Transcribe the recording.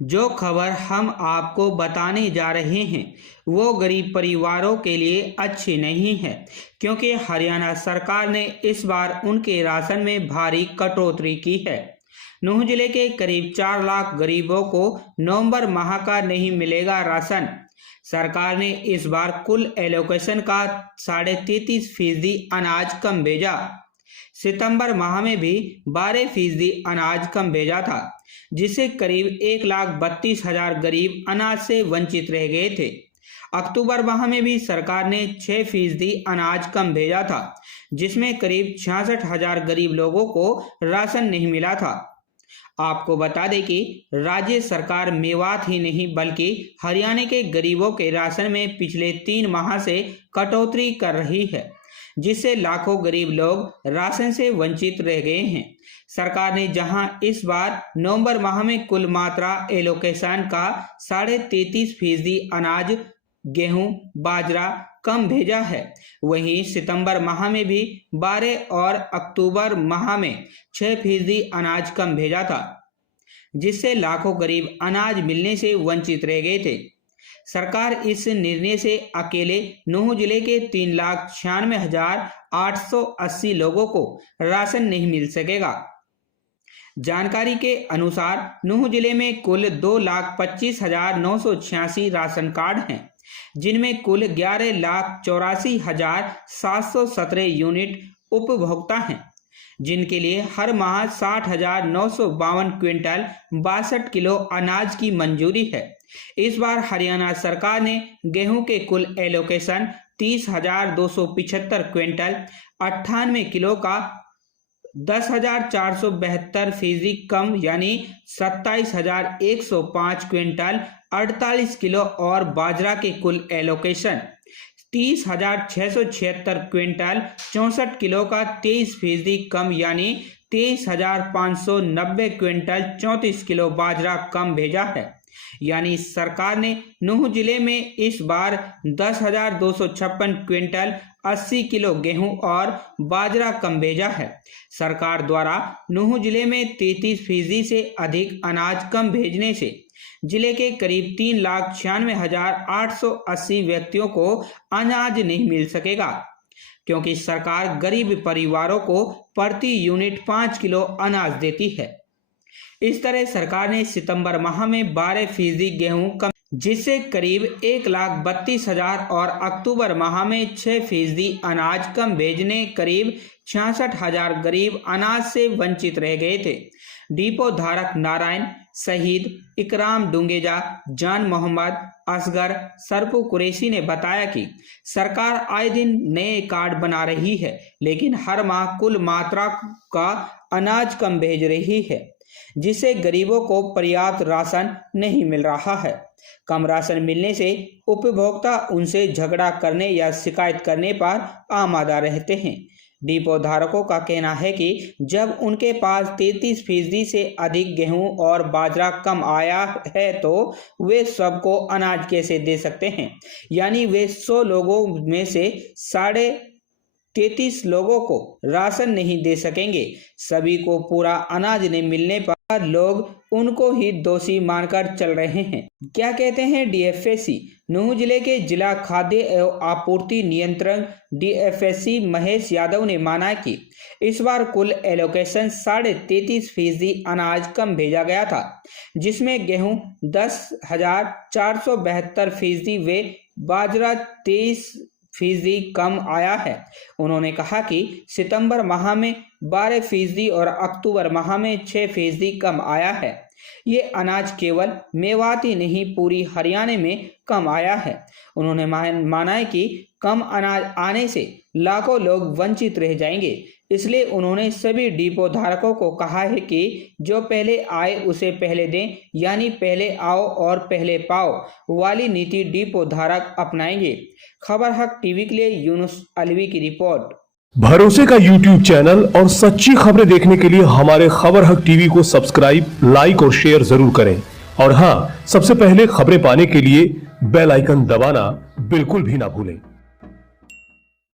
जो खबर हम आपको बताने जा रहे हैं वो गरीब परिवारों के लिए अच्छी नहीं है, क्योंकि हरियाणा सरकार ने इस बार उनके राशन में भारी कटौती की है। नूंह जिले के करीब 4 लाख गरीबों को नवंबर माह का नहीं मिलेगा राशन। सरकार ने इस बार कुल एलोकेशन का 33.5% अनाज कम भेजा। सितंबर माह में भी 12% अनाज कम भेजा था, जिससे करीब 1,32,000 गरीब अनाज से वंचित रह गए थे। अक्टूबर माह में भी सरकार ने 6% अनाज कम भेजा था, जिसमें करीब 66,000 गरीब लोगों को राशन नहीं मिला था। आपको बता दें कि राज्य सरकार मेवात ही नहीं बल्कि हरियाणा के गरीबों के राशन में पिछले 3 माह से कटौती कर रही है, जिससे लाखों गरीब लोग राशन से वंचित रह गए हैं। सरकार ने जहां इस बार नवंबर माह में कुल मात्रा एलोकेशन का 33.5% अनाज, गेहूं, बाजरा कम भेजा है, वहीं सितंबर माह में भी 12 और अक्टूबर माह में 6% अनाज कम भेजा था, जिससे लाखों गरीब अनाज मिलने से वंचित रह गए थे। सरकार इस निर्णय से अकेले नूंह जिले के 3,96,880 लोगों को राशन नहीं मिल सकेगा। जानकारी के अनुसार नूंह जिले में कुल 2,25,986 राशन कार्ड हैं, जिनमें कुल 11,84,717 यूनिट उपभोक्ता हैं, जिनके लिए हर माह 60,952 क्विंटल 62 किलो अनाज की मंजूरी है। इस बार हरियाणा सरकार ने गेहूं के कुल एलोकेशन 30,275 क्विंटल 98 किलो का 10,472% कम यानी 27,105 क्विंटल 48 किलो और बाजरा के कुल एलोकेशन 30,676 क्विंटल 64 किलो का 23% कम यानी 23,590 क्विंटल 34 किलो बाजरा कम भेजा है। यानी सरकार ने नूंह जिले में इस बार 10,256 क्विंटल 80 किलो गेहूं और बाजरा कम भेजा है। सरकार द्वारा नूंह जिले में 33% से अधिक अनाज कम भेजने से जिले के करीब 3,96,880 व्यक्तियों को अनाज नहीं मिल सकेगा, क्योंकि सरकार गरीब परिवारों को प्रति यूनिट 5 किलो अनाज देती है। इस तरह सरकार ने सितंबर माह में 12% गेहूं कम, जिससे करीब 1,32,000 और अक्टूबर माह में 6% अनाज कम भेजने करीब 66,000 गरीब अनाज से वंचित रह गए थे। डिपो धारक नारायण, शहीद इकराम डुंगेजा, जान मोहम्मद, असगर, सरपू कुरैशी ने बताया कि सरकार आए दिन नए कार्ड बना रही है, लेकिन हर माह कुल मात्रा का अनाज कम भेज रही है, जिससे गरीबों को पर्याप्त राशन नहीं मिल रहा है। कम राशन मिलने से उपभोक्ता उनसे झगड़ा करने या शिकायत करने पर आमादा रहते हैं। डिपो धारकों का कहना है कि जब उनके पास 33% से अधिक गेहूं और बाजरा कम आया है तो वे सबको अनाज कैसे दे सकते हैं, यानी वे 100 लोगों में से 33.5 लोगों को राशन नहीं दे सकेंगे। सभी को पूरा अनाज नहीं मिलने पर लोग उनको ही दोषी मानकर चल रहे हैं। क्या कहते हैं डीएफएससी? नूंह जिले के जिला खाद्य एवं आपूर्ति नियंत्रण डीएफएससी महेश यादव ने माना कि इस बार कुल एलोकेशन 33.5% अनाज कम भेजा गया था, जिसमें गेहूं 10,472% व बाजरा 23% कम आया है। उन्होंने कहा कि सितंबर माह में 12% और अक्टूबर माह में 6% कम आया है। ये अनाज केवल मेवात ही नहीं पूरी हरियाणा में कम आया है। उन्होंने माना है कि कम अनाज आने से लाखों लोग वंचित रह जाएंगे, इसलिए उन्होंने सभी डिपो धारकों को कहा है कि जो पहले आए उसे पहले दें, यानी पहले आओ और पहले पाओ वाली नीति डिपो धारक अपनाएंगे। खबर हक टीवी के लिए यूनुस अलवी की रिपोर्ट। भरोसे का YouTube चैनल और सच्ची खबरें देखने के लिए हमारे खबर हक टीवी को सब्सक्राइब, लाइक और शेयर जरूर करें। और हाँ, सबसे पहले खबरें पाने के लिए बेल आइकन दबाना बिल्कुल भी ना भूलें।